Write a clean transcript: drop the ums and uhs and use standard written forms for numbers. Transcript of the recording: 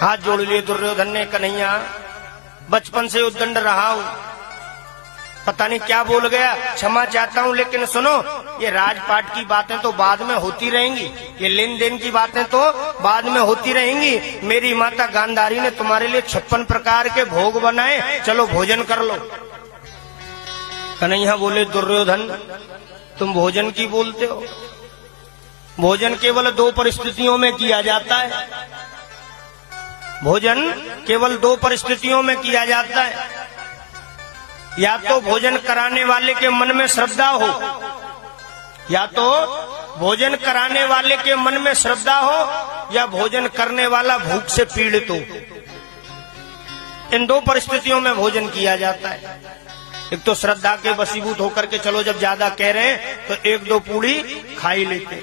हाथ जोड़ लिए दुर्योधन ने, कन्हैया बचपन से उद्दंड रहा हूं, पता नहीं क्या बोल गया, क्षमा चाहता हूं, लेकिन सुनो ये राजपाट की बातें तो बाद में होती रहेंगी, ये लेन देन की बातें तो बाद में होती रहेंगी। मेरी माता गांधारी ने तुम्हारे लिए 56 प्रकार के भोग बनाए, चलो भोजन कर लो। कन्हैया बोले दुर्योधन तुम भोजन की बोलते हो, भोजन केवल 2 परिस्थितियों में किया जाता है, भोजन केवल 2 परिस्थितियों में किया जाता है, या तो भोजन कराने वाले के मन में श्रद्धा हो, या तो भोजन कराने वाले के मन में श्रद्धा हो, या भोजन करने वाला भूख से पीड़ित हो। इन 2 परिस्थितियों में भोजन किया जाता है। एक तो श्रद्धा के वशीभूत होकर के चलो जब ज्यादा कह रहे हैं तो 1-2 पूड़ी खा ही लेते,